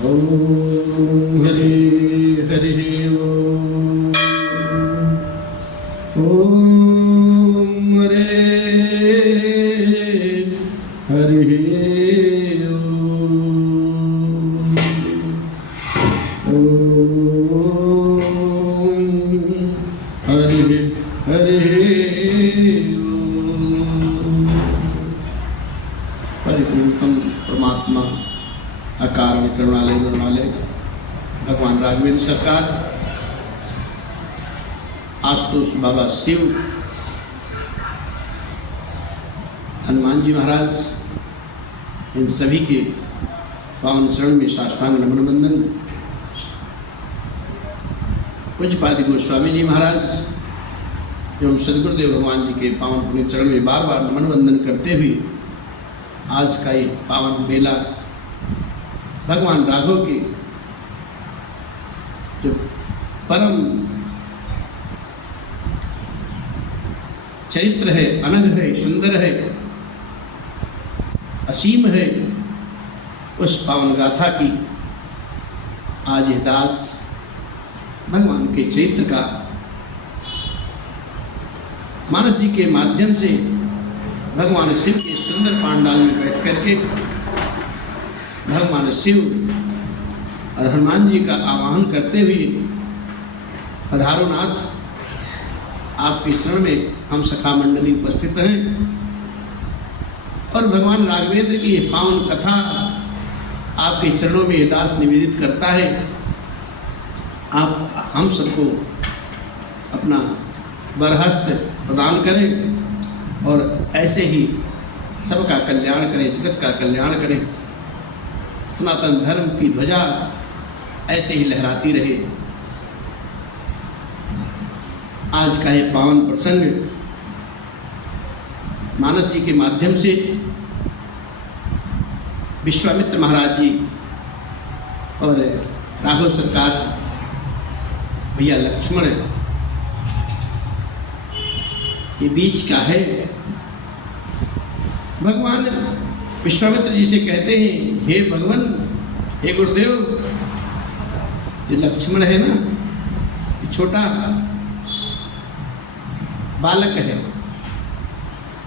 ओम हरि हरि ओम ओम हरे हरि ओम ओम हरि हरि ओम। परिपूर्णतम परमात्मा अकारण करुणालय गुरुणालय भगवान राघवेंद्र सरकार, आशुतोष बाबा शिव, हनुमान जी महाराज, इन सभी के पावन चरण में साष्टांग नमन बंदन। पूज्यपाद गोस्वामी जी महाराज एवं सदगुरुदेव भगवान जी के पावन पुण्य चरण में बार बार नमन बंदन करते हुए आज का ये पावन मेला भगवान राघव के जो परम चरित्र है, अनघ है, सुंदर है, असीम है, उस पावन गाथा की आज यह दास भगवान के चरित्र का मानस जी के माध्यम से भगवान शिव के सुंदर पांडाल में बैठ करके भगवान शिव और हनुमान जी का आवाहन करते हुए पधारो नाथ, आपके शरण में हम सखा मंडली उपस्थित हैं और भगवान राघवेंद्र की ये पावन कथा आपके चरणों में ये दास निवेदित करता है। आप हम सबको अपना बरहस्त प्रदान करें और ऐसे ही सबका कल्याण करें, जगत का कल्याण करें, सनातन धर्म की ध्वजा ऐसे ही लहराती रहे। आज का ये पावन प्रसंग मानस जी के माध्यम से विश्वामित्र महाराज जी और राघव सरकार भैया लक्ष्मण के बीच का है। भगवान विश्वामित्र जी से कहते हैं, हे भगवान, हे गुरुदेव, ये लक्ष्मण है ना, ये छोटा बालक है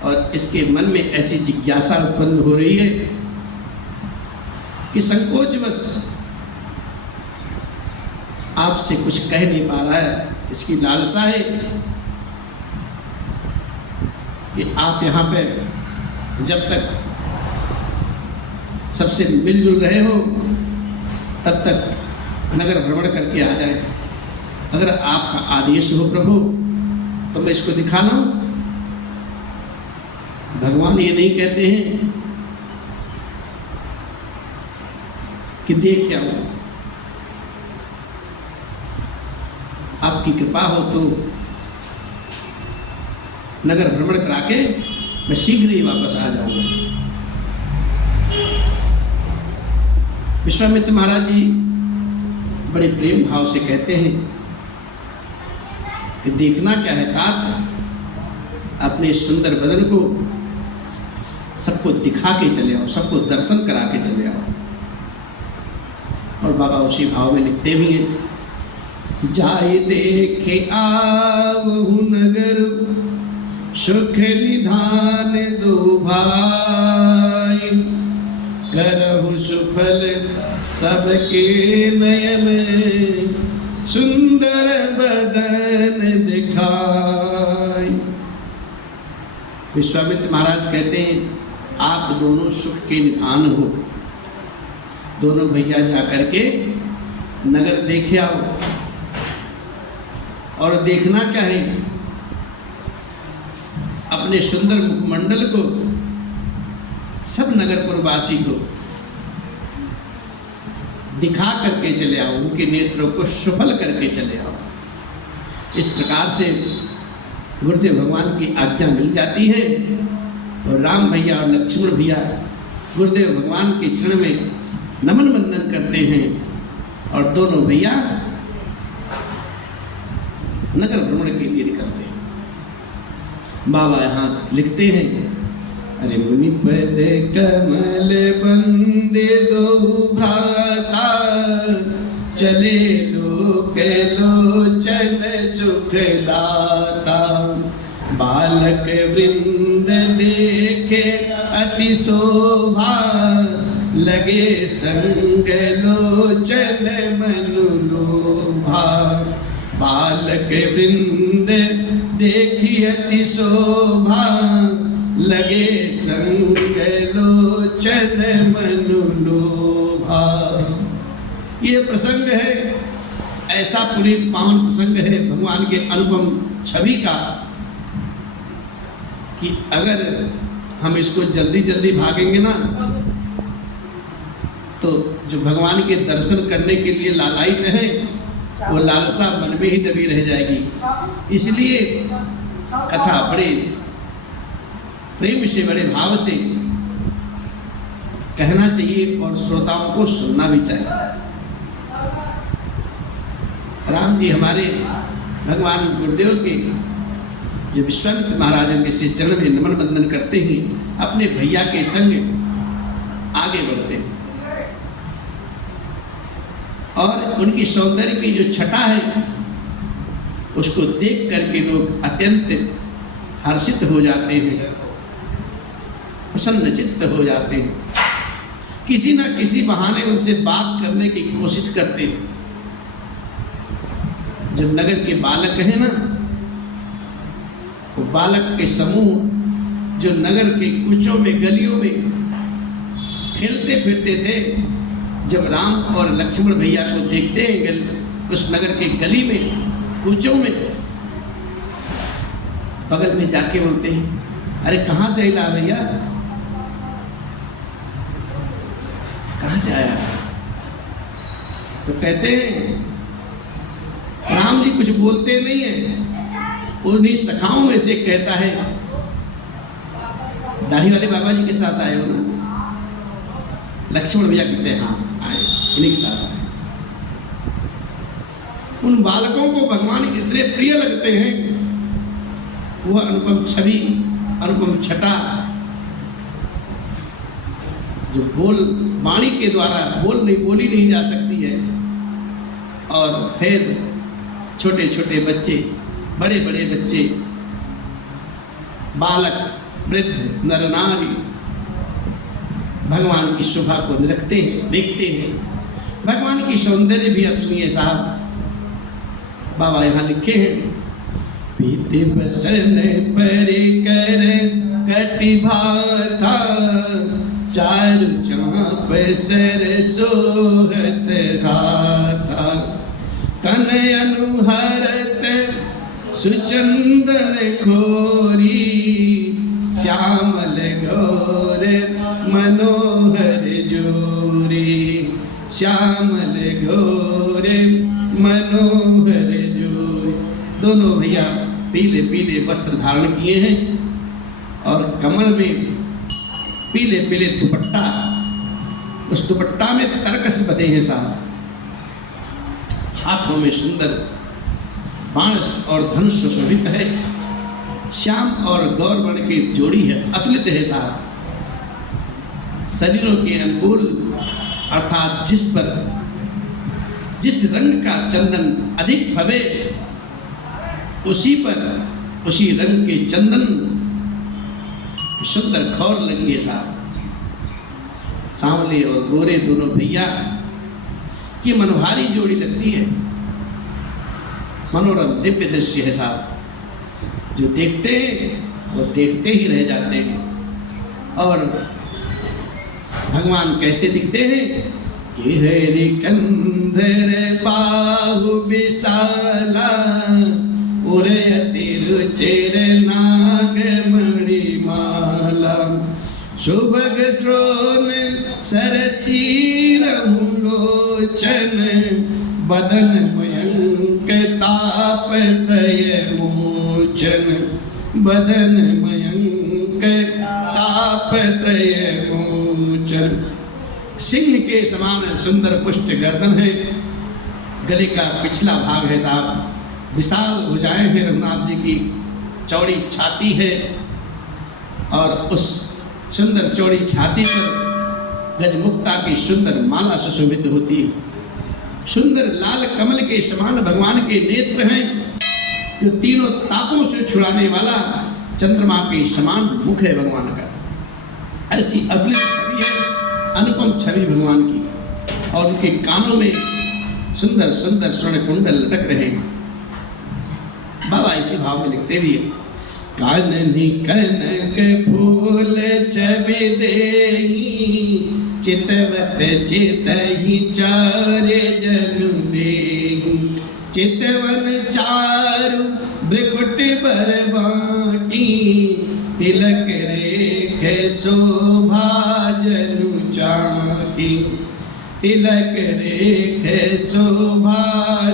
और इसके मन में ऐसी जिज्ञासा उत्पन्न हो रही है कि संकोचवश आपसे कुछ कह नहीं पा रहा है। इसकी लालसा है कि आप यहाँ पे जब तक सबसे मिलजुल रहे हो तब तक नगर भ्रमण करके आ जाए। अगर आपका आदेश हो प्रभु तो मैं इसको दिखा लाऊं। भगवान ये नहीं कहते हैं कि देख आओ, आपकी कृपा हो तो नगर भ्रमण करा के मैं शीघ्र ही वापस आ जाऊंगा। विश्वामित्र महाराज जी बड़े प्रेम भाव से कहते हैं कि देखना क्या है तात, अपने सुंदर बदन को सबको दिखा के चले आओ, सबको दर्शन करा के चले आओ। और बाबा उसी भाव में लिखते भी हैं, जाए देखे आवहु नगर, सुख निधान दो भाई, करहु सुफल सबके नयन, सुंदर बदन दिखाई। विश्वामित्र महाराज कहते हैं, आप दोनों सुख के निधान हो, दोनों भैया जा करके नगर देखे आओ। और देखना क्या है, अपने सुंदर मुखमंडल को सब नगरपुरवासी को दिखा करके चले आओ, उनके नेत्रों को सुफल करके चले आओ। इस प्रकार से गुरुदेव भगवान की आज्ञा मिल जाती है और राम भैया और लक्ष्मण भैया गुरुदेव भगवान के क्षण में नमन बंदन करते हैं और दोनों भैया नगर भ्रमण के लिए निकलते हैं। बाबा यहाँ लिखते हैं, अरे मुनि पद कमल बंदे दो भ्राता, चले लोक लोचन सुखदाता। बालक वृंद देखे अति शोभा, लगे संग लोचन मनु लोभा। बालक वृंद देखी अति शोभा, लगे संग लोचन मनु लोभा। ये प्रसंग है, ऐसा पुनीत पावन प्रसंग है भगवान के अनुपम छवि का कि अगर हम इसको जल्दी जल्दी भागेंगे ना तो जो भगवान के दर्शन करने के लिए लालायित है वो लालसा मन में ही दबी रह जाएगी। इसलिए कथा बड़े प्रेम से, बड़े भाव से कहना चाहिए और श्रोताओं को सुनना भी चाहिए। राम जी हमारे भगवान गुरुदेव के जो विश्वामित्र महाराज के श्री चरण में नमन बंदन करते ही अपने भैया के संग आगे बढ़ते हैं और उनकी सौंदर्य की जो छटा है उसको देख करके लोग अत्यंत हर्षित हो जाते हैं, प्रसन्न चित्त हो जाते हैं। किसी न किसी बहाने उनसे बात करने की कोशिश करते हैं। जब नगर के बालक हैं ना, वो बालक के समूह जो नगर के कुचों में, गलियों में खेलते फिरते थे, जब राम और लक्ष्मण भैया को देखते हैं उस नगर के गली में, कुचों में, बगल में जाके बोलते हैं, अरे कहाँ से आया भैया, कहाँ से आया? तो कहते हैं राम जी कुछ बोलते नहीं है। उन्हीं सखाओं में से कहता है, दाढ़ी वाले बाबा जी के साथ आए हो ना? लक्ष्मण भैया कहते हैं हाँ आए, इन्हीं के साथ आए। उन बालकों को भगवान इतने प्रिय लगते हैं, वह अनुपम छवि, अनुपम छटा जो वाणी के द्वारा बोली नहीं जा सकती है। और फिर छोटे छोटे बच्चे, बड़े बड़े बच्चे, बालक, वृद्ध, नर नारी भगवान की शोभा को निरखते हैं, देखते हैं। भगवान की सौंदर्य भी अतुलनीय साहब। बाबा यहाँ लिखे हैं, पीते बसन परिकर कटिभा था, चारु चाँप सर सोहत हाथा, तन अनुहरत सुचंदन खोरी, श्यामल गौर मनोहर जोरी, श्यामल गौर मनोहर जोरी। दोनों भैया पीले पीले वस्त्र धारण किए हैं और कमर में पीले पीले दुपट्टा, उस दुपट्टा में तरकस बंधे हैं साहब। हाथों में सुंदर बाण और धनुष सुशोभित है। श्याम और गौर वर्ण की जोड़ी है, अतुलित है साहब। शरीरों के अनुकूल अर्थात जिस पर जिस रंग का चंदन अधिक भवे, उसी पर उसी रंग के चंदन सुंदर खौर लगी है साहब। सांवले और गोरे दोनों भैया की मनोहारी जोड़ी लगती है। मनोरम दिव्य दृश्य है साहब। जो देखते हैं वो देखते ही रह जाते हैं। और भगवान कैसे दिखते हैं कि हरि कंधर बाहु विशाला, उरयति रुचिर नाग मणिमाला, सुभग श्रोण सरसीर लोचन, बदन मयंक ताप त्रय मोचन, बदन मयंक ताप त्रय मोचन। सिंह के समान सुंदर पुष्ट गर्दन है। गले का पिछला भाग है साहब। विशाल भुजाएं हैं रघुनाथ जी की। चौड़ी छाती है और उस सुंदर चौड़ी छाती पर गजमुक्ता की सुंदर माला सुशोभित होती है। सुंदर लाल कमल के समान भगवान के नेत्र हैं, जो तीनों तापों से छुड़ाने वाला चंद्रमा के समान मुख है भगवान का। ऐसी अद्भुत छवि है, अनुपम छवि भगवान की। और उनके कानों में सुंदर सुंदर स्वर्ण कुंडल लटक रहे हैं। बाबा इसी भाव में लिखते भी है, काननी कनक फूल छवि देही, चितवत चितहि चारे जनु देहि, चितवन चारु ब्रिकुट बर बाकी, तिलक रेखे शोभा जनु चाकी, तिलक रेखे शोभा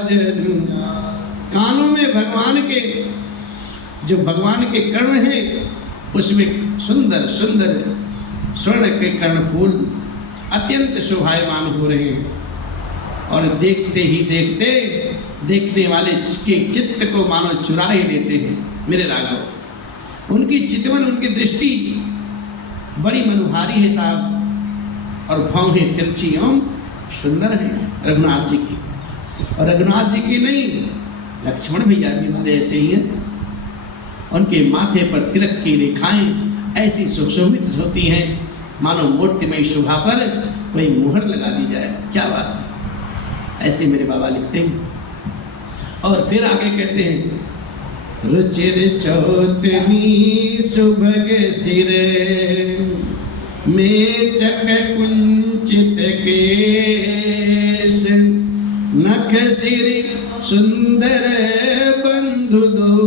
जनु। कानों में भगवान के जो भगवान के कर्ण हैं, उसमें सुंदर सुंदर स्वर्ण के कर्णफूल अत्यंत शोभायमान हो रहे हैं। और देखते ही देखते देखने वाले के चित्त को मानो चुरा ही लेते हैं मेरे राघव। उनकी चितवन, उनकी दृष्टि बड़ी मनोहारी है साहब, और भौहें तिरछी एवं सुंदर है रघुनाथ जी की। और रघुनाथ जी की नहीं, लक्ष्मण भैया भी हमारे ऐसे ही हैं। उनके माथे पर तिलक की रेखाएं ऐसी सुशोभित होती हैं, मानो मूर्तिमय शोभा पर कोई मुहर लगा दी जाए। क्या बात है, ऐसे मेरे बाबा लिखते हैं। और फिर आगे कहते हैं, रुचिर चौतनी सुभग सिरे, में चक कुंचित केश, नख सिर सुंदर बंधु दो,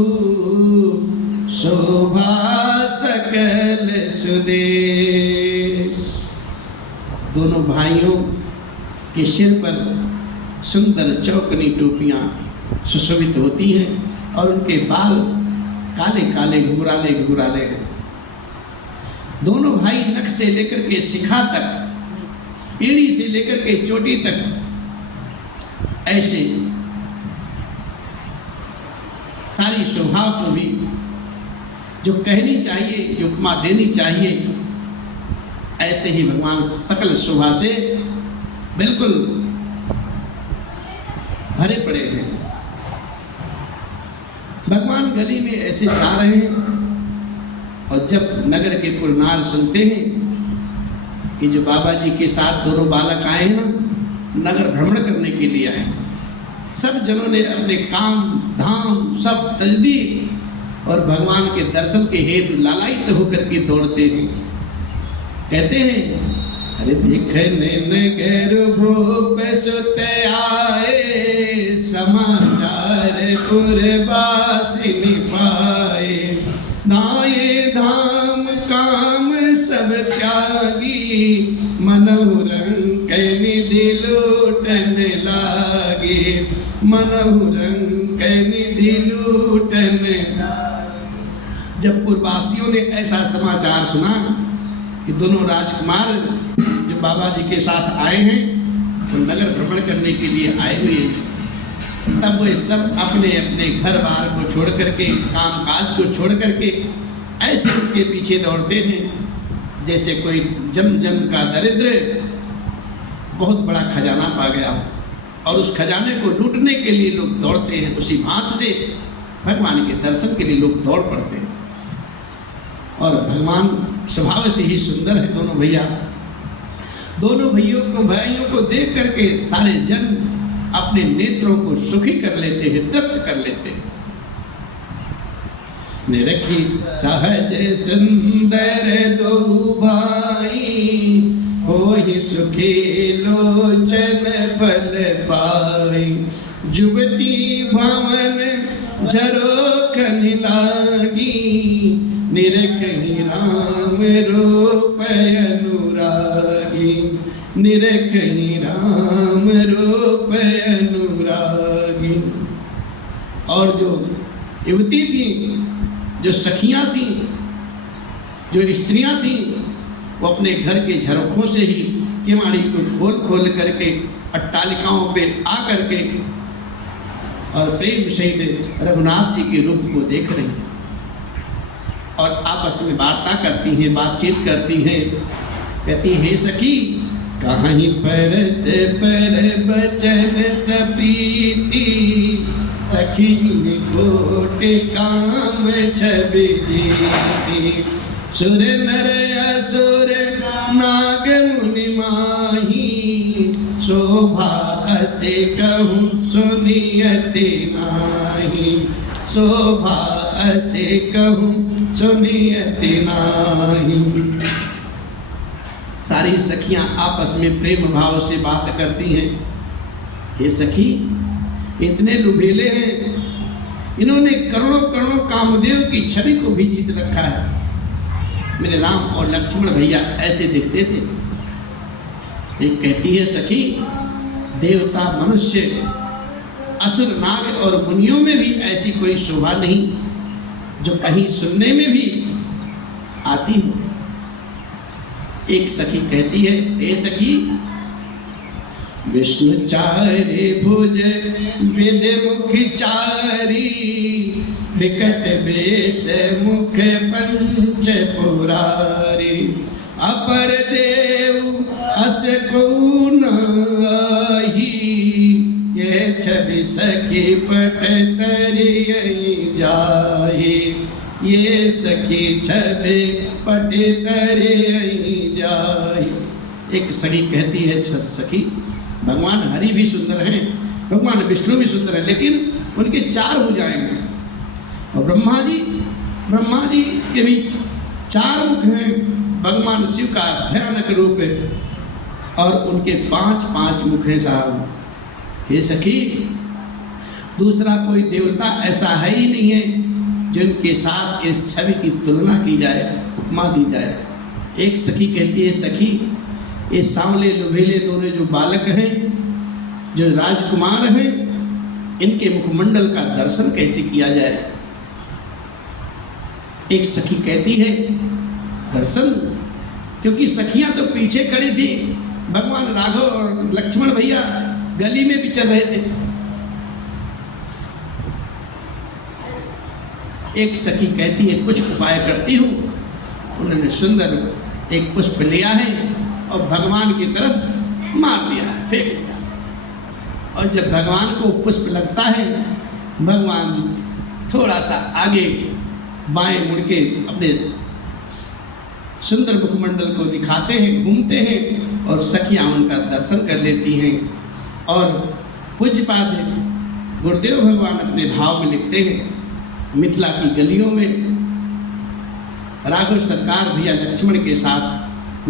शोभा सकल सुदेश। दोनों भाइयों के सिर पर सुंदर चौकनी टोपियां सुशोभित होती हैं, और उनके बाल काले काले घुंघराले घुंघराले हैं। दोनों भाई नख से लेकर के शिखा तक, एड़ी से लेकर के चोटी तक ऐसे सारी शोभा को भी जो कहनी चाहिए, जो उपमा देनी चाहिए, ऐसे ही भगवान सकल शोभा से बिल्कुल भरे पड़े हैं। भगवान गली में ऐसे जा रहे हैं, और जब नगर के पुरनार सुनते हैं कि जो बाबा जी के साथ दोनों बालक आए हैं ना, नगर भ्रमण करने के लिए आए, सब जनों ने अपने काम धाम सब तज दी, और भगवान के दर्शन के हेतु लालायित होकर के दौड़ते हैं। कहते हैं, अरे देखने नगर भूप सुत आए, समाचार पुरवासिनी पाए, नाये धाम काम सब त्यागी, मनहु रंग निधि लूटन लागे, मनहु रंग निधि लूटन। जब पूर्ववासियों ने ऐसा समाचार सुना कि दोनों राजकुमार जो बाबा जी के साथ आए हैं, तो नगर भ्रमण करने के लिए आए हुए, तब वे सब अपने अपने घर बार को छोड़ करके, काम काज को छोड़ करके ऐसे उनके पीछे दौड़ते हैं, जैसे कोई जम जम का दरिद्र बहुत बड़ा खजाना पा गया, और उस खजाने को लूटने के लिए लोग दौड़ते हैं। उसी भांति से भगवान के दर्शन के लिए लोग दौड़ पड़ते हैं। और भगवान स्वभाव से ही सुंदर है दोनों भैया। दोनों भाइयों को देख करके सारे जन अपने नेत्रों को सुखी कर लेते हैं, तृप्त कर लेते हैं। निरखी सहज सुंदर दो भाई, होहि सुखी लोचन फल पाई, जुबती भवन झरोखन लागी, निरखी राम रूप अनुरागी, निरखी राम रूप अनुरागी। और जो युवती थी, जो सखियां थी, जो स्त्रियां थी, वो अपने घर के झरोखों से ही किवाड़ी को खोल खोल करके अट्टालिकाओं पे आ करके और प्रेम सहित रघुनाथ जी के रूप को देख रही हैं, और आपस में वार्ता करती हैं, बातचीत करती हैं। कहती हैं, सखी कहीं पर से पर बचन सप्रीति सखी कोट काम छवि जीती सुर नर असुर नाग मुनि माही शोभा असे कहूँ सुनियति नाही शोभा असे कहूँ सुनियति नाही। सारी सखियां आपस में प्रेम भाव से बात करती हैं। ये सखी इतने लुभेले हैं, इन्होंने करोड़ों करोड़ों कामदेव की छवि को भी जीत रखा है। मेरे राम और लक्ष्मण भैया ऐसे दिखते थे। एक कहती है सखी, देवता मनुष्य असुर नाग और मुनियों में भी ऐसी कोई शोभा नहीं जो कहीं सुनने में भी आती हो। एक सखी कहती है, ए सखी, विष्णु चारे भुज विद मुख चारी विकट बेस मुख पंच पुरारी अपर देव अस को नाही ये छवि सखी पट तरियई जाही ये सखी छवि पट तरियई जाही। एक सखी कहती है, सखी भगवान हरि भी सुंदर हैं, भगवान विष्णु भी सुंदर है, लेकिन उनके 4 भुजाएं हैं और ब्रह्मा जी के भी 4 मुख हैं। भगवान शिव का भयानक रूप है और उनके 5 मुख हैं साहब। हे सखी, दूसरा कोई देवता ऐसा है ही नहीं है जिनके साथ इस छवि की तुलना की जाए, उपमा दी जाए। एक सखी कहती है, सखी ये सांवले लुभेले दोनों जो बालक हैं, जो राजकुमार हैं, इनके मुखमंडल का दर्शन कैसे किया जाए। एक सखी कहती है, दर्शन, क्योंकि सखियां तो पीछे खड़ी थी, भगवान राघव और लक्ष्मण भैया गली में भी चल रहे थे। एक सखी कहती है, कुछ उपाय करती हूँ। उन्होंने सुंदर एक पुष्प लिया है और भगवान की तरफ मार दिया है, फेंक दिया। और जब भगवान को पुष्प लगता है, भगवान थोड़ा सा आगे बाएं मुड़ के अपने सुंदर मुखमंडल को दिखाते हैं, घूमते हैं और सखियां उनका दर्शन कर लेती हैं। और पूज्यपाद गुरुदेव भगवान अपने भाव में लिखते हैं, मिथिला की गलियों में राघव सरकार भैया लक्ष्मण के साथ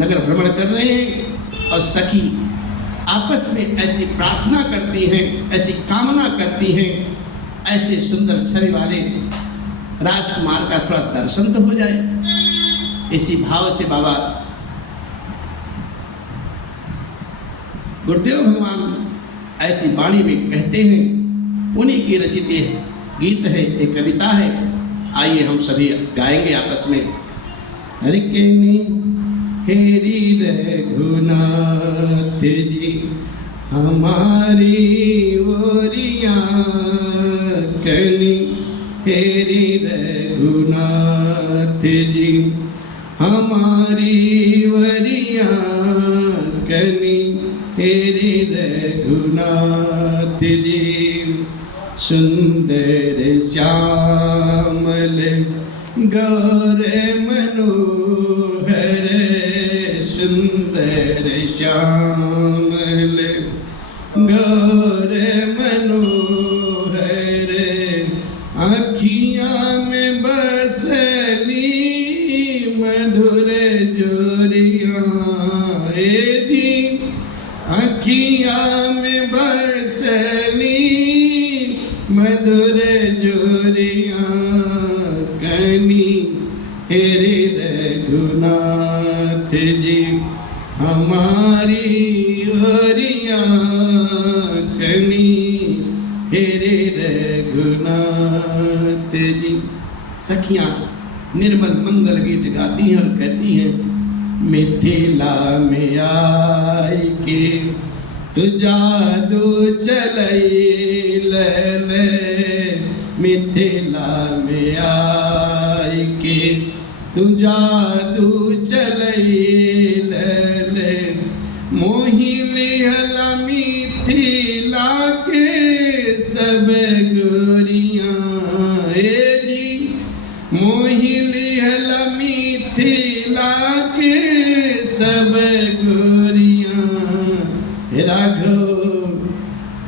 नगर भ्रमण कर रहे हैं और सखी आपस में ऐसी प्रार्थना करती हैं, ऐसी कामना करती हैं, ऐसे सुंदर छवि वाले राजकुमार का थोड़ा दर्शन तो हो जाए। इसी भाव से बाबा गुरुदेव भगवान ऐसी वाणी में कहते हैं। उन्हीं की रचित गीत है, एक कविता है। आइए हम सभी गाएंगे आपस में। हरि के हेरी रघुनाथ जी हमारी ओरिया कनी हेरी रघुनाथ जी हमारी वरिया कनी हेरी रघुनाथ जी सुंदर श्यामल गौर मनोहर सुंदर श्यामल गौर मनोहर आँखियाँ में बसली मधुर जोरिया जी आँखियाँ में बसली मधुर जोरिया कनी हेरे रघुनाथ जी हमारी ओरिया कनी हेरे रघुनाथ जी। सखियां निर्मल मंगल गीत गाती हैं और कहती हैं, मिथिला में आई के तू जादू चलई ले मिथिला में आई के तू जादू चलई ले मोही लिहला मिथिला मिथिला के सब गोरियां जी मोहिली हल मिथिला के सब गोरियां राघव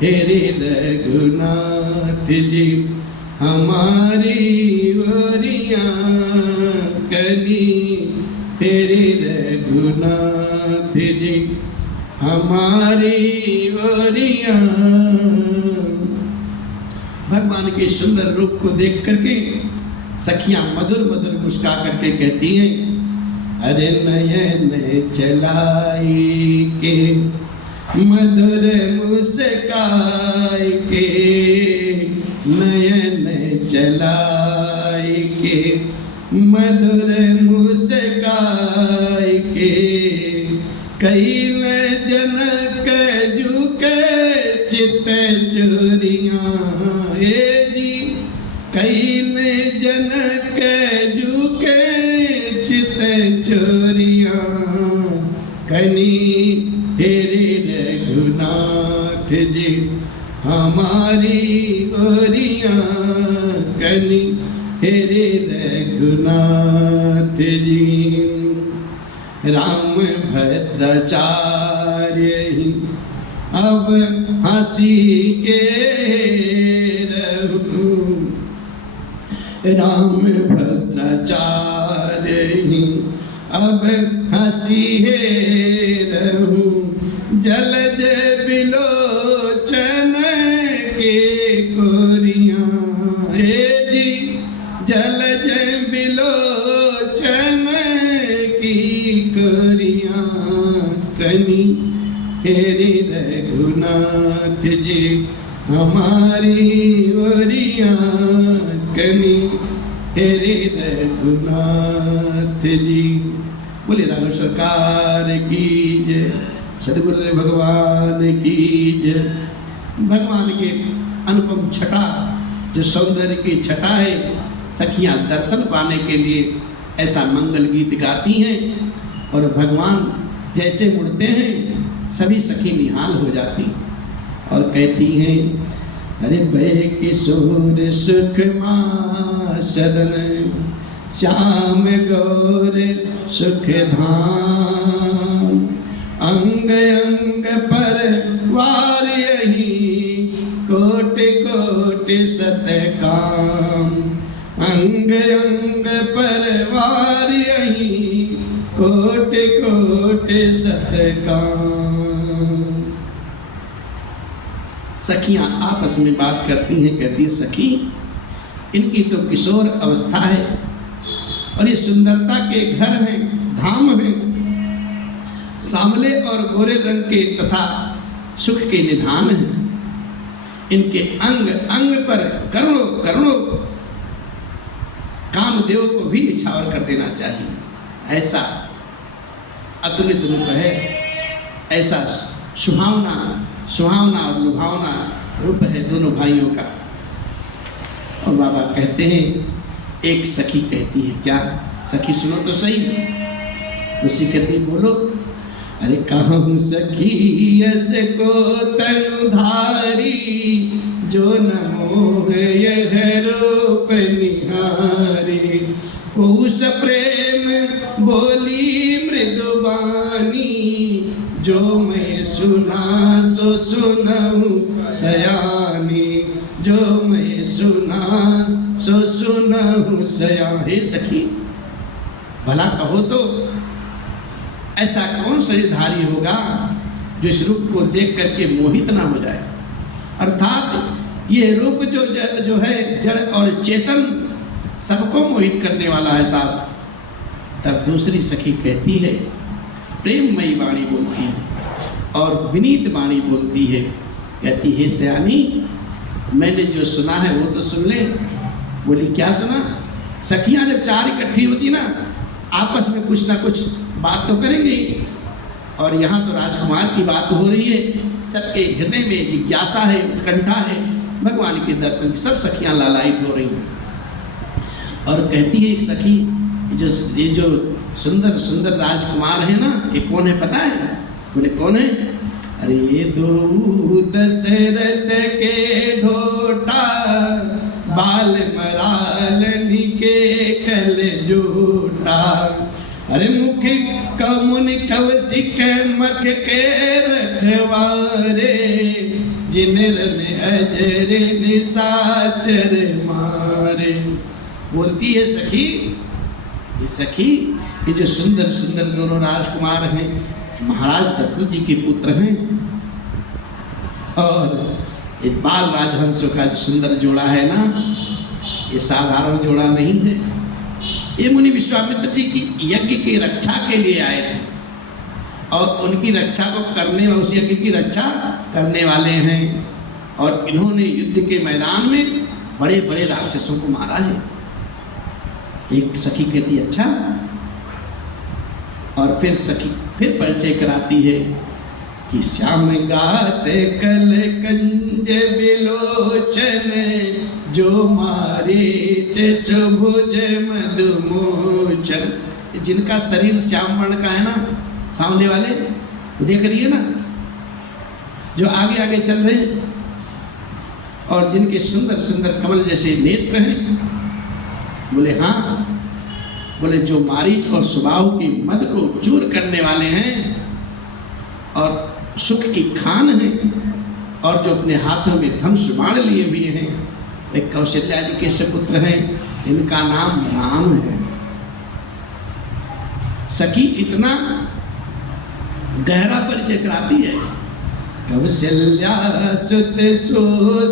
हेरे रघुनाथ जी हमारी गोरियां कली हेरे रघुनाथ जी हमारी गोरियां। भगवान के सुंदर रूप को देख करके सखियां मधुर मधुर मुस्कुरा करके कहती हैं, अरे नयन चलाई के मधुर मुस्काई के, नयन चलाई के मधुर मुस्काई के, कैल जनक जुके चित चोरियां जी, कैल जनक जुके चित चोरियां कनी हेरे रघुनाथ जी हमारी गोरियां कनी हेरे रघुनाथ जी। राम भद्राचार्य ही अब हंसी के रहू, राम भद्राचार्य ही अब हंसी है रहू, जलज बिलोचन के कोरियां जी, जलज बिलोचन की कोरियां कनी हेरे रघुनाथ जी हमारी गोरियां कनी हेरे रघुनाथ जी। बोले राघव सरकार की जय, सदगुरुदेव भगवान की जय। भगवान के अनुपम छटा जो सौंदर्य की छटा है, सखियां दर्शन पाने के लिए ऐसा मंगल गीत गाती हैं और भगवान जैसे मुड़ते हैं सभी सखी निहाल हो जाती और कहती हैं, अरे बे किशोर सुख मां सदन, श्याम गौर सुख धाम, अंग अंग पर वार यही कोट कोट सत काम, अंग अंग पर वार यही कोट कोट सत काम। सखियां आपस में बात करती हैं, कहती सखी इनकी तो किशोर अवस्था है और ये सुंदरता के घर में धाम में सांवले और गोरे रंग के तथा सुख के निधान हैं। इनके अंग अंग पर करोड़ों करोड़ों कामदेव को भी निछावर कर देना चाहिए। ऐसा अतुलित रूप है, ऐसा सुहावना सुहावना और लुभावना रूप है दोनों भाइयों का। और बाबा कहते हैं, एक सखी कहती है, क्या सखी सुनो तो सही। उसी कहती बोलो, अरे कहूँ सखी ऐसे को तनुधारी, जो न मोह यह रूप निहारी, कोस प्रेम बोली मृदुबानी, जो मैं सुना सो सुनऊं सयानी, जो मैं सुना सो सुनऊं सया। हे सखी भला कहो तो ऐसा कौन शरीरधारी होगा जो इस रूप को देख करके मोहित ना हो जाए। अर्थात ये रूप जो है जड़ और चेतन सबको मोहित करने वाला है साहब। तब दूसरी सखी कहती है, प्रेममयी वाणी बोलती है और विनीत वाणी बोलती है, कहती है सयानी मैंने जो सुना है वो तो सुन ले। बोली क्या सुना। सखियां जब चार इकट्ठी होती ना आपस में कुछ ना कुछ बात तो करेंगे। और यहाँ तो राजकुमार की बात हो रही है, सबके हृदय में जिज्ञासा है, उत्कंठा है भगवान के दर्शन की। सब सखियां लालायित हो रही हैं और कहती है एक सखी, ये जो सुंदर सुंदर राजकुमार है ना, ये कौन है पता है। बोले कौन है। अरे दो दशरथ के ढोटा, बाल मरालनी के कल जोटा। अरे मुख कमुन कवसिक मख के रखवारे, जिन रन अजर निशाचर मारे। बोलती है सखी, ये सखी ये जो सुंदर सुंदर दोनों राजकुमार हैं, महाराज दशरथ जी के पुत्र हैं, और ये बाल राजहंसों का जो सुंदर जोड़ा है ना, ये साधारण जोड़ा नहीं है। ये मुनि विश्वामित्र जी की यज्ञ की रक्षा के लिए आए थे, और उनकी रक्षा को करने, उस यज्ञ की रक्षा करने वाले हैं। और इन्होंने युद्ध के मैदान में बड़े बड़े राक्षसों को मारा है। एक सखी कहती अच्छा, और फिर सखी फिर परिचय कराती है कि श्याम गात कल कंज बिलोचन, जो मारे सुभुज मधुमोचन। जिनका शरीर श्याम वर्ण का है ना, सामने वाले देख रही है ना, जो आगे आगे चल रहे हैं, और जिनके सुंदर सुंदर कमल जैसे नेत्र हैं। बोले हाँ, बोले जो मारीच और सुबाहु की मद को चूर करने वाले हैं, और सुख की खान है, और जो अपने हाथों में धनुष बाण लिए हुए हैं, एक कौशल्या जी के सुपुत्र हैं, इनका नाम राम है। सखी इतना गहरा परिचय कराती है। कौशल्या सुत सो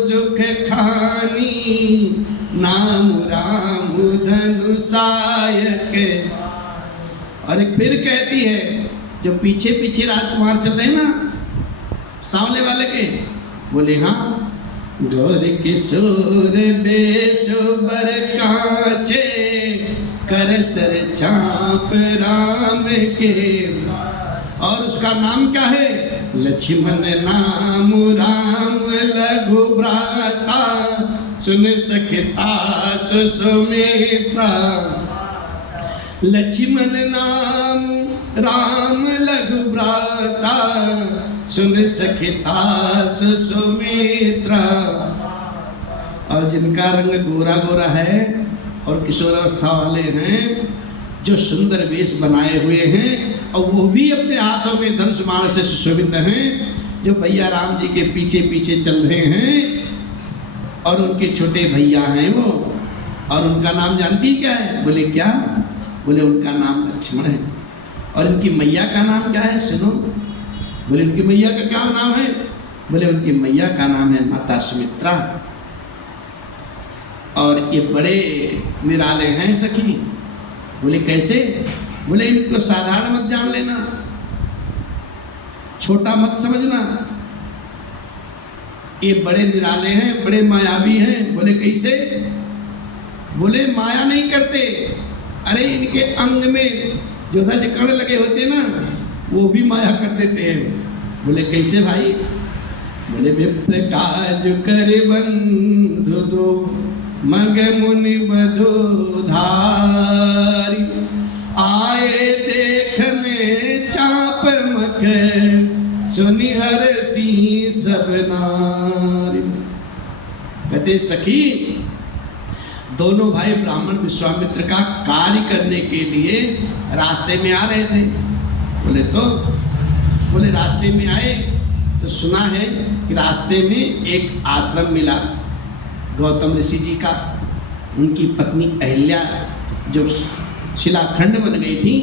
सुख खानी, नाम राम धनुषायक। और एक फिर कहती है, जो पीछे पीछे राजकुमार चल रहे हैं ना सामने वाले के, बोले हाँ, गौर किशोर बेशो बर कांचे, कर सर चाप राम के। और उसका नाम क्या है? लक्ष्मण नाम राम लघु भ्राता, सुन सखता सुमित्रा। लक्ष्मण नाम राम लघु भ्राता, सुन सखता सुमित्रा। और जिनका रंग गोरा गोरा है और किशोरावस्था वाले हैं, जो सुंदर वेश बनाए हुए हैं, और वो भी अपने हाथों में धनुष बाण से सुशोभित हैं, जो भैया राम जी के पीछे पीछे चल रहे हैं, और उनके छोटे भैया हैं वो। और उनका नाम जानती क्या है? बोले क्या? बोले उनका नाम लक्ष्मण है। और इनकी मैया का नाम क्या है? सुनो। बोले उनकी मैया का क्या नाम है? बोले उनकी मैया का नाम है माता सुमित्रा। और ये बड़े निराले हैं सखी। बोले कैसे? बोले इनको साधारण मत जान लेना, छोटा मत समझना, ये बड़े निराले हैं, बड़े मायावी हैं। बोले कैसे? बोले माया नहीं करते, अरे इनके अंग में जो रजकण लगे होते ना, वो भी माया कर देते हैं। बोले कैसे भाई? बोले विप्र काज कर बंधु दो, मग मुनि बधो धारी, आए देखने चाप मख, सुनि हरसी सब नारी। कहते सखी, दोनों भाई ब्राह्मण विश्वामित्र का कार्य करने के लिए रास्ते में आ रहे थे। बोले तो? बोले रास्ते में आए तो सुना है कि रास्ते में एक आश्रम मिला गौतम ऋषि जी का। उनकी पत्नी अहिल्या जो शिलाखंड बन गई थी।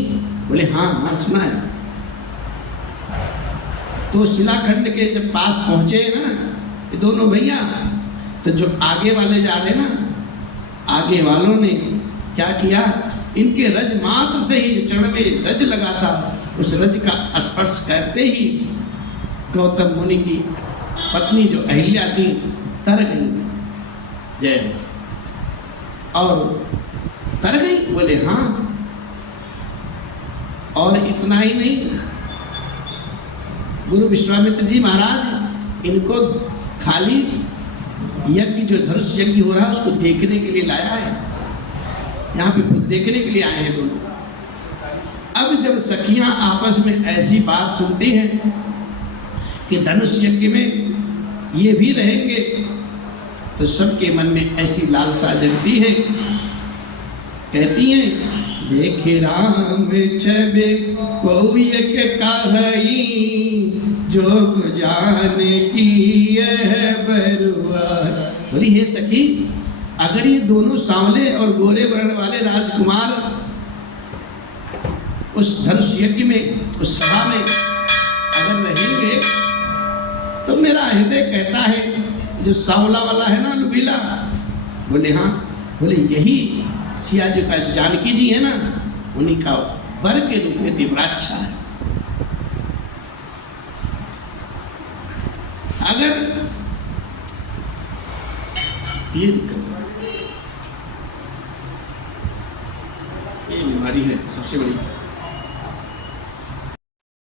बोले हाँ हाँ सुना है। तो शिलाखंड के जब पास पहुंचे ना ये दोनों भैया, तो जो आगे वाले जा रहे ना, आगे वालों ने क्या किया, इनके रज मात्र से ही, जो चरण में रज लगा था, उस रज का स्पर्श करते ही गौतम मुनि की पत्नी जो अहिल्या थी तर गई। जय। और तर गई? बोले हाँ। और इतना ही नहीं, गुरु विश्वामित्र जी महाराज इनको खाली यज्ञ, जो धनुष यज्ञ हो रहा है, उसको देखने के लिए लाया है। यहाँ पे देखने के लिए आए हैं दोनों। अब जब सखियां आपस में ऐसी बात सुनती हैं कि धनुष यज्ञ में ये भी रहेंगे, तो सबके मन में ऐसी लालसा जगती है। कहती हैं, देखे राम छबे को एक कहई, जोग जाने की यह बरुआर। बोली, हे सखी, अगर ये दोनों सांवले और गोरे वर्ण वाले राजकुमार उस धनुष यज्ञ में, उस सभा में अगर रहेंगे, तो मेरा हृदय कहता है, जो सांवला वाला है ना, लुभीला, बोले हाँ, बोले यही सिया जी का जानकी जी है ना, उन्हीं का वर के रूप में दिव्राच्छा है। अगर ये बीमारी है सबसे बड़ी,